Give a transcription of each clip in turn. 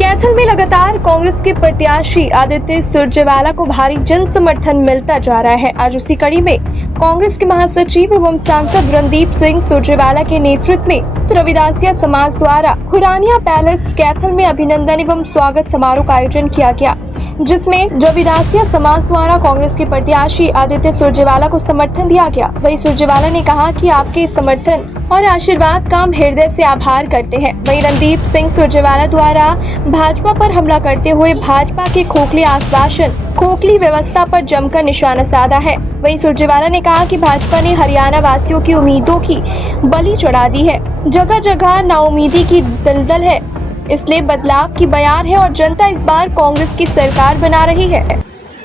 कैथल में लगातार कांग्रेस के प्रत्याशी आदित्य सुरजेवाला को भारी जन समर्थन मिलता जा रहा है। आज उसी कड़ी में कांग्रेस के महासचिव एवं सांसद रणदीप सिंह सुरजेवाला के नेतृत्व में रविदासिया समाज द्वारा खुरानिया पैलेस कैथल में अभिनंदन एवं स्वागत समारोह का आयोजन किया गया, जिसमें रविदासिया समाज द्वारा कांग्रेस के प्रत्याशी आदित्य सुरजेवाला को समर्थन दिया गया। वहीं सुरजेवाला ने कहा कि आपके समर्थन और आशीर्वाद का हम हृदय से आभार करते हैं। वहीं रणदीप सिंह सुरजेवाला द्वारा भाजपा पर हमला करते हुए भाजपा के खोखले आश्वासन, खोखली व्यवस्था पर जमकर निशाना साधा है। वहीं सुरजेवाला ने कहा कि भाजपा ने हरियाणा वासियों की उम्मीदों की बलि चढ़ा दी है। जगह जगह नाउमीदी की दलदल है, इसलिए बदलाव की बयार है और जनता इस बार कांग्रेस की सरकार बना रही है।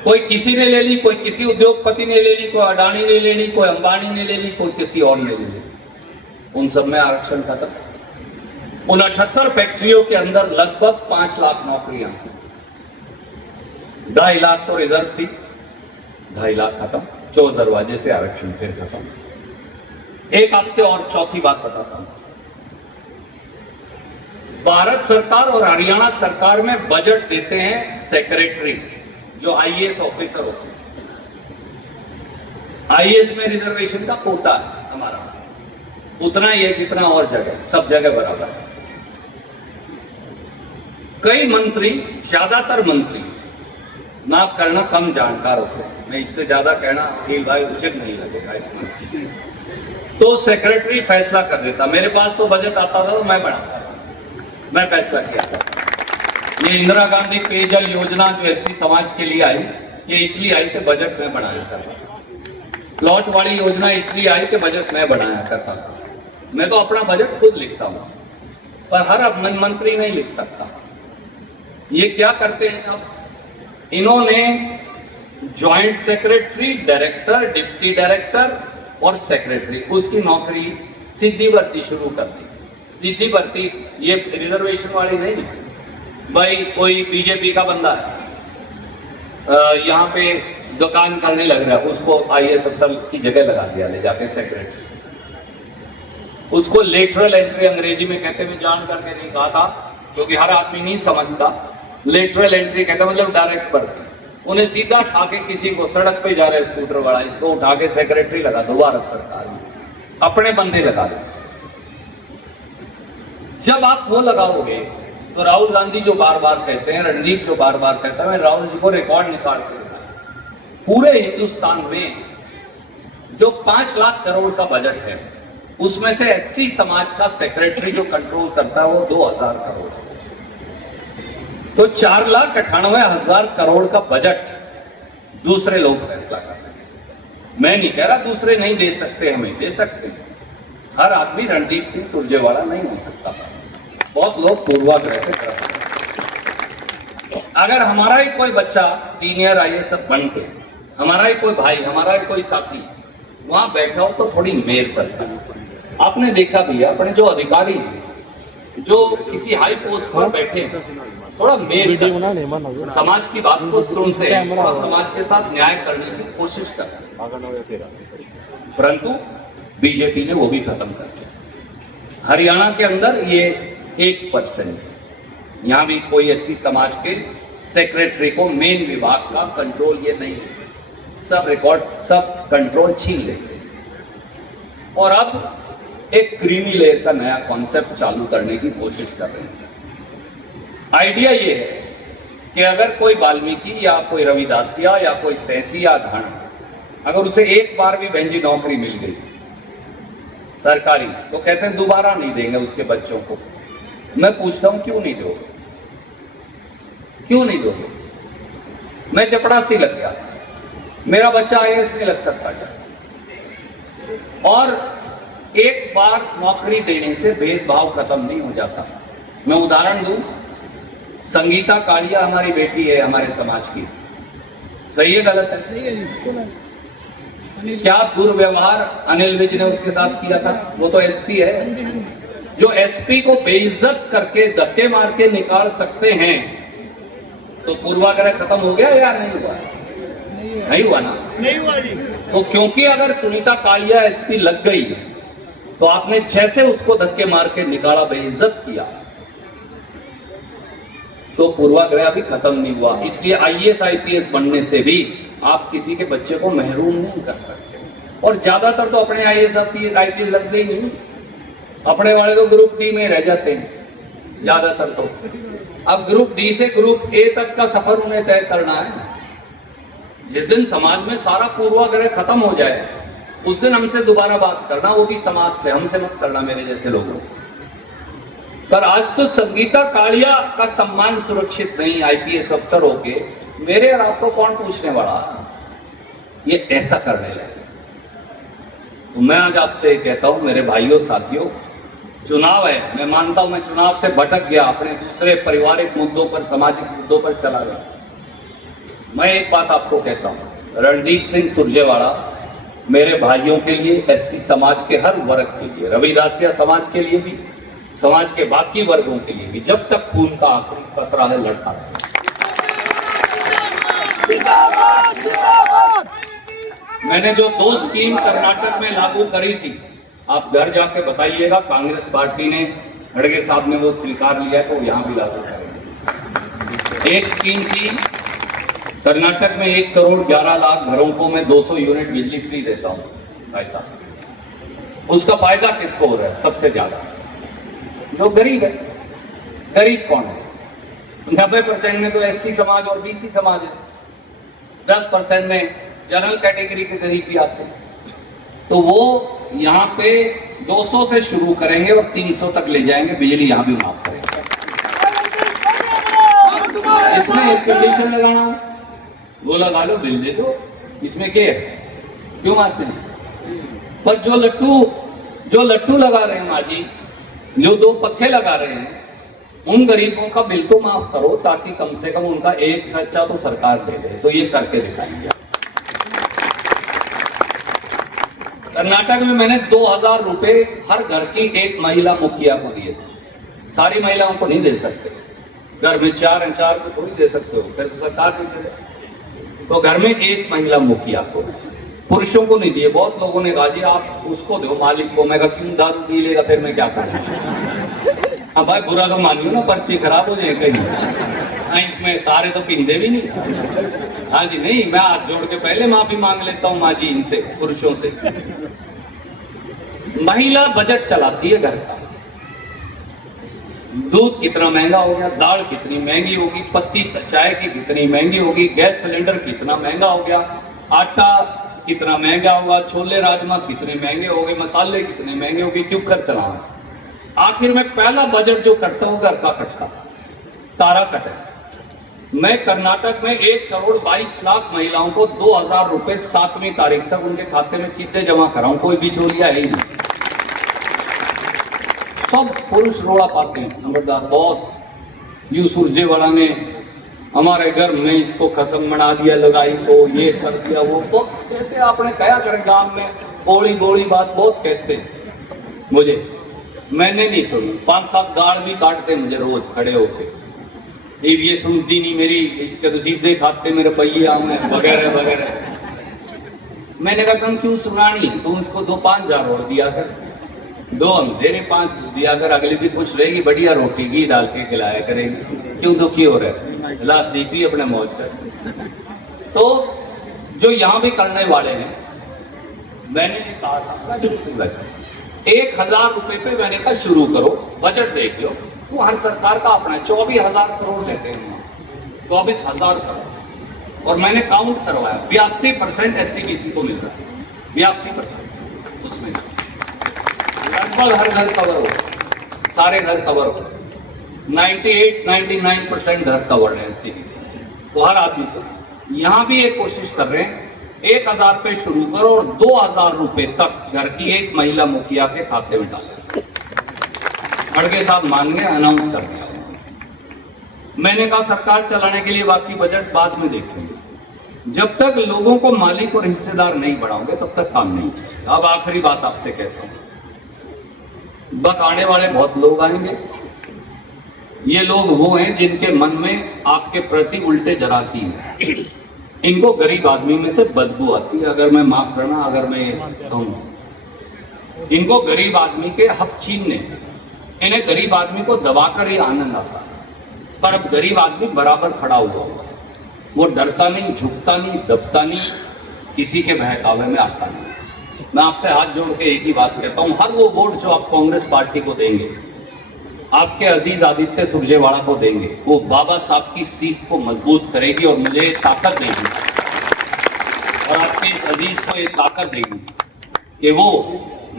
कोई किसी ने ले ली, कोई किसी उद्योगपति ने ले ली, कोई अडानी ने ले ली, कोई अंबानी ने ले ली, कोई किसी और ने ले ली। उन सब में आरक्षण खत्म। उन 78 फैक्ट्रियों के अंदर लगभग 5 लाख नौकरियां, 2.5 लाख तो रिजर्व थी, 2.5 लाख खत्म। 4 दरवाजे से आरक्षण फिर खत्म। एक आपसे और चौथी बात बताता हूं। भारत सरकार और हरियाणा सरकार में बजट देते हैं सेक्रेटरी, जो आईएएस ऑफिसर होते हैं। आईएएस में रिजर्वेशन का कोटा है हमारा, उतना ही है जितना और जगह, सब जगह बराबर है। कई मंत्री, ज्यादातर मंत्री, माफ करना, कम जानकार होते हैं। मैं इससे ज्यादा कहना कि भाई उचित नहीं लगेगा इसमें। तो सेक्रेटरी फैसला कर देता। मेरे पास तो बजट आता था तो मैं बढ़ाता था, मैं फैसला किया था। ये इंदिरा गांधी पेयजल योजना जो एससी समाज के लिए आई, ये इसलिए आई कि बजट में बनाया करता था। प्लॉट वाली योजना इसलिए आई कि बजट में बनाया करता था। मैं तो अपना बजट खुद लिखता हूं, पर हर मंत्री नहीं लिख सकता। ये क्या करते हैं अब, इन्होंने joint secretary, director, deputy director और सेक्रेटरी, उसकी नौकरी सीधी भर्ती शुरू कर दी। सीधी भर्ती, ये रिजर्वेशन वाली नहीं। भाई कोई बीजेपी का बंदा है, यहाँ पे दुकान करने लग रहा है, उसको आईएएस अफसर की जगह लगा दिया, ले जाके सेक्रेटरी। उसको लेटरल एंट्री अंग्रेजी में कहते, मैं जान करके नहीं कहा था क्योंकि हर आदमी नहीं समझता। लेटरल एंट्री कहते मतलब डायरेक्ट भर्ती। उन्हें सीधा उठा के, किसी को सड़क पे जा रहा है स्कूटर वाला, इसको उठा के सेक्रेटरी लगा दो भारत सरकार में, अपने बंदे लगा दो। जब आप वो लगाओगे तो राहुल गांधी जो बार बार कहते हैं, रणदीप जो बार बार कहता है, मैं राहुल जी को रिकॉर्ड निकाल के पूरे हिंदुस्तान में जो 5 लाख करोड़ का बजट है, उसमें से एससी समाज का सेक्रेटरी जो कंट्रोल करता है वो 2000 करोड़। तो 4,98,000 करोड़ का बजट दूसरे लोग फैसला कर रहे हैं। मैं नहीं कह रहा दूसरे नहीं दे सकते, हमें दे सकते। हर आदमी रणदीप सिंह सुरजेवाला नहीं हो सकता। बहुत लोग पूर्वाग्रह से कर सकते। अगर हमारा ही कोई बच्चा सीनियर आईएएस बन के, हमारा ही कोई भाई, हमारा ही कोई साथी वहां बैठा हो तो थोड़ी मेर पड़ता है। आपने देखा भी है, अपने जो अधिकारी हैं, जो किसी हाई पोस्ट पर बैठे हैं, थोड़ा मेर समाज की बात को सुनते हैं, थोड़ा समाज के साथ न्याय करने की कोशिश करते हैं। परंतु बीजेपी ने वो भी खत्म कर दिया। हरियाणा के अंदर ये 1%, यहाँ भी कोई एससी समाज के सेक्रेटरी को मेन विभाग का कंट्रोल ये नहीं है। सब रिकॉर्ड, सब कंट्रोल छीन लेते। और अब एक क्रीमी लेयर का नया कॉन्सेप्ट चालू करने की कोशिश कर रहे हैं। आइडिया ये है कि अगर कोई वाल्मीकि या कोई रविदासिया या कोई सैसी या घण, अगर उसे एक बार भी बहन जी नौकरी मिल गई सरकारी, तो कहते हैं दोबारा नहीं देंगे उसके बच्चों को। मैं पूछता हूं क्यों नहीं दोगे, क्यों नहीं दोगे? मैं चपड़ासी लग गया, मेरा बच्चा आईएएस नहीं लग सकता क्या? और एक बार नौकरी देने से भेदभाव खत्म नहीं हो जाता। मैं उदाहरण दूं, संगीता कालिया हमारी बेटी है, हमारे समाज की। सही है गलत है? सही है। क्या दुर्व्यवहार अनिल विज ने उसके साथ किया था? वो तो एसपी है। जो एसपी को बेइज्जत करके, धक्के मार के निकाल सकते हैं, तो पूर्वाग्रह खत्म हो गया या नहीं हुआ? नहीं हुआ ना? नहीं हुआ जी। तो क्योंकि अगर सुनीता कालिया एसपी लग गई तो आपने जैसे उसको धक्के मार के निकाला, बेइज्जत किया, तो पूर्वाग्रह अभी खत्म नहीं हुआ। इसलिए आईएएस आईपीएस बनने से भी आप किसी के बच्चे को महरूम नहीं कर सकते। और ज्यादातर तो अपने आईएएस आईपीएस लगते ही नहीं, अपने वाले तो ग्रुप डी में रह जाते हैं ज्यादातर तो। अब ग्रुप डी से ग्रुप ए तक का सफर उन्हें तय करना है। जिस दिन समाज में सारा पूर्वाग्रह खत्म हो जाए उस दिन हमसे दोबारा बात करना, वो भी समाज से, हमसे मत करना, मेरे जैसे लोगों से। पर आज तो संगीता कालिया का सम्मान सुरक्षित नहीं आईपीएस अफसर होके, मेरे और आपको कौन पूछने वाला ये ऐसा करने लगे। तो मैं आज आपसे कहता हूं मेरे भाइयों साथियों, चुनाव है, मैं मानता हूं मैं चुनाव से भटक गया, अपने दूसरे पारिवारिक मुद्दों पर, सामाजिक मुद्दों पर चला गया। मैं एक बात आपको कहता हूं, रणदीप सिंह सुरजेवाला मेरे भाइयों के लिए, एससी समाज के हर वर्ग के लिए, रविदासिया समाज के लिए भी, समाज के बाकी वर्गों के लिए भी, जब तक खून का आखिरी कतरा है लड़ता है। मैंने जो 2 स्कीम कर्नाटक में लागू करी थी, आप घर जाके बताइएगा, कांग्रेस पार्टी ने, खड़गे साहब ने वो स्वीकार लिया तो यहाँ भी लागू करेंगे। एक स्कीम थी कर्नाटक में 1 करोड़ 11 लाख घरों को मैं 200 यूनिट बिजली फ्री देता हूँ भाई साहब। उसका फायदा किसको हो रहा है? सबसे ज्यादा जो गरीब है। गरीब कौन है? 90% में तो एससी समाज और बीसी समाज है, 10% में जनरल कैटेगरी के गरीब भी आते हैं। तो वो यहाँ पे 200 से शुरू करेंगे और 300 तक ले जाएंगे, बिजली यहाँ भी माफ करेंगे। इसमें एक कंडीशन लगाना, वो लगा लो, बिल दे दो, इसमें क्या है, क्यों मारते हैं? पर जो लट्टू लगा रहे हैं माजी, जो 2 पक्के लगा रहे हैं, उन गरीबों का बिल तो माफ करो, ताकि कम से कम उनका एक खर्चा तो सरकार दे दे। तो ये करके दिखाएंगे। कर्नाटक में मैंने 2000 रुपए हर घर की एक महिला मुखिया को दिए थे। सारी महिलाओं को नहीं दे सकते, घर में 4 को थोड़ी दे सकते हो, फिर तो सरकार नहीं चले। तो घर में एक महिला मुखिया को, पुरुषों को नहीं दिए। बहुत लोगों ने कहा जी आप उसको दो, मालिक को। मैं कहा क्यों, दारू पी लेगा फिर मैं क्या करूँ? अब भाई बुरा तो मानियो ना, पर्ची खराब हो जाए कहीं। इसमें सारे तो पींदे भी नहीं। हाँ जी नहीं, मैं हाथ जोड़ के पहले माफी मांग लेता हूँ माँ जी इनसे, पुरुषों से। महिला बजट चलाती है घर का। दूध कितना महंगा हो गया, दाल कितनी महंगी होगी, पत्ती चाय की कितनी महंगी होगी, गैस सिलेंडर कितना महंगा हो गया, आटा कितना महंगा होगा, छोले राजमा कितने महंगे हो गए, मसाले कितने महंगे हो गए, क्यों कर चलाना। आखिर में पहला बजट जो करता हूँ घर का कटता, तारा कट है। मैं कर्नाटक में 1 करोड़ 22 लाख महिलाओं को 2000 रुपए 7वीं तारीख तक उनके खाते में सीधे जमा कराऊं, कोई बिचौलिया है ही नहीं। सब पुरुष रोड़ा पाते हैं नंबरदार, बहुत। यू सुरजेवाला ने हमारे घर में इसको कसम बना दिया, लगाई तो ये कर दिया वो, तो जैसे आपने कहा करें गांव में गोली गोली बात बहुत कहते हैं मुझे, मैंने नहीं सुनी। 5-7 गाड़ भी काटते मुझे रोज खड़े होके, ये सुनती नहीं मेरी, इसके तो सीधे खाते मेरे पहिया वगैरह वगैरह। मैंने कहा तुम क्यों सुनानी, तुम इसको 2-5 हजार और दिया कर, 2 अंधेरे 5 दिया कर, अगली भी खुश रहेगी, बढ़िया रोटी घी डाल के खिलाया करेगी। क्यों दुखी हो रहे, ला सीपी अपने मौज कर। तो जो यहाँ भी करने वाले हैं, मैंने कहा था 1000 रुपए पे मैंने कहा शुरू करो, बजट देख लो। वो हर सरकार का अपना 24,000 करोड़ लेते हैं, 24,000 करोड़। और मैंने काउंट करवाया, 82% SC/BC को मिल रहा है, 82%। उसमें लगभग हर घर कवर हो, सारे घर कवर हो, 98-99% घर कवर है SC/BC। तो हर आदमी को यहाँ भी एक कोशिश कर रहे हैं, 1000 पे शुरू करो और 2000 रुपए तक घर की एक महिला मुखिया के खाते में डालें। खड़गे साहब मांगने अनाउंस कर दिया। मैंने कहा सरकार चलाने के लिए बाकी बजट बाद में देखेंगे, जब तक लोगों को मालिक और हिस्सेदार नहीं बढ़ाओगे तब तक काम नहीं चलेगा। अब आखिरी बात आपसे कहता हूं, बस आने वाले बहुत लोग आएंगे, ये लोग वो हैं जिनके मन में आपके प्रति उल्टे जरासीम है। इनको गरीब आदमी में से बदबू आती है, अगर मैं माफ करना, अगर मैं कहूं, इनको गरीब आदमी के हक छीनने, इन्हें गरीब आदमी को दबाकर ही आनंद आता है। पर अब गरीब आदमी बराबर खड़ा हुआ, वो डरता नहीं, झुकता नहीं, दबता नहीं, किसी के बहकावे में आता नहीं। मैं आपसे हाथ जोड़ के एक ही बात कहता हूं, हर वो वोट जो आप कांग्रेस पार्टी को देंगे, आपके अजीज आदित्य सुरजेवाला को देंगे, वो बाबा साहब की सीट को मजबूत करेगी और मुझे ताकत देगी, और आपके इस अजीज को ये ताकत देगी कि वो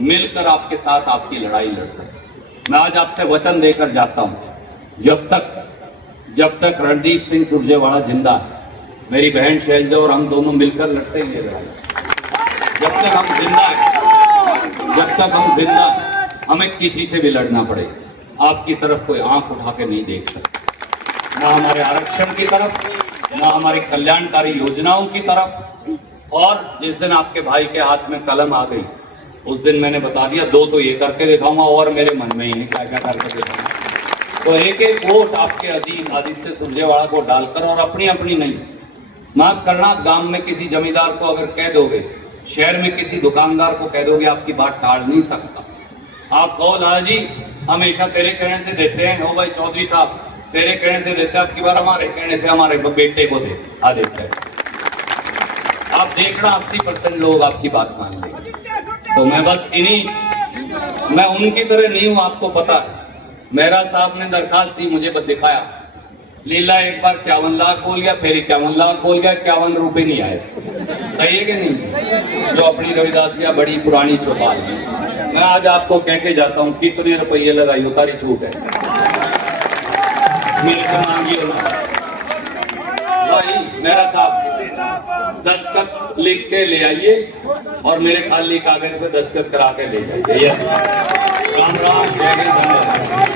मिलकर आपके साथ आपकी लड़ाई लड़ सके। मैं आज आपसे वचन देकर जाता हूं, जब तक रणदीप सिंह सुरजेवाला जिंदा है, मेरी बहन शैलजा और हम दोनों मिलकर लड़ते ही लड़ाई। जब तक हम जिंदा हैं, हमें किसी से भी लड़ना पड़े, आपकी तरफ कोई आंख उठा के नहीं देख सकता, ना हमारे आरक्षण की तरफ, ना हमारी कल्याणकारी योजनाओं की तरफ। और जिस दिन आपके भाई के हाथ में कलम आ गई, उस दिन मैंने बता दिया, 2 तो ये करके दिखाऊंगा और मेरे मन में ही है क्या क्या करके दिखाऊंगा। तो एक एक वोट आपके अजीज आदित्य सुरजेवाला को डालकर, और अपनी अपनी नहीं, माफ करना, गांव में किसी जमींदार को अगर कह दोगे, शहर में किसी दुकानदार को कह दोगे, आपकी बात टाल नहीं सकता। आप कहो लाला जी हमेशा तेरे कहने से देते हैं, हो भाई चौधरी साहब तेरे कहने से देते हैं, आपकी बार हमारे कहने से हमारे बेटे को दे देते हैं। आप देखना 80% लोग आपकी बात मान लेंगे। तो मैं बस मैं उनकी तरह नहीं हूं, आपको पता है। मेरा साहब ने दरखास्त दी, मुझे बस दिखाया, लीला एक बार 51 लाख बोल गया, फिर 51 लाख बोल गया, 51 रुपए नहीं आए। सही है कि नहीं? जो अपनी रविदासिया बड़ी पुरानी चौपाल है। मैं आज आपको कह के जाता हूँ, कितने रुपये लगाई उतारी छूट है, मेरे से मांगी हो भाई। मेरा साहब दस्तखत लिख के ले आइए और मेरे खाली कागज पे दस्तखत करा के ले जाइए। राम राम, जय हिंद।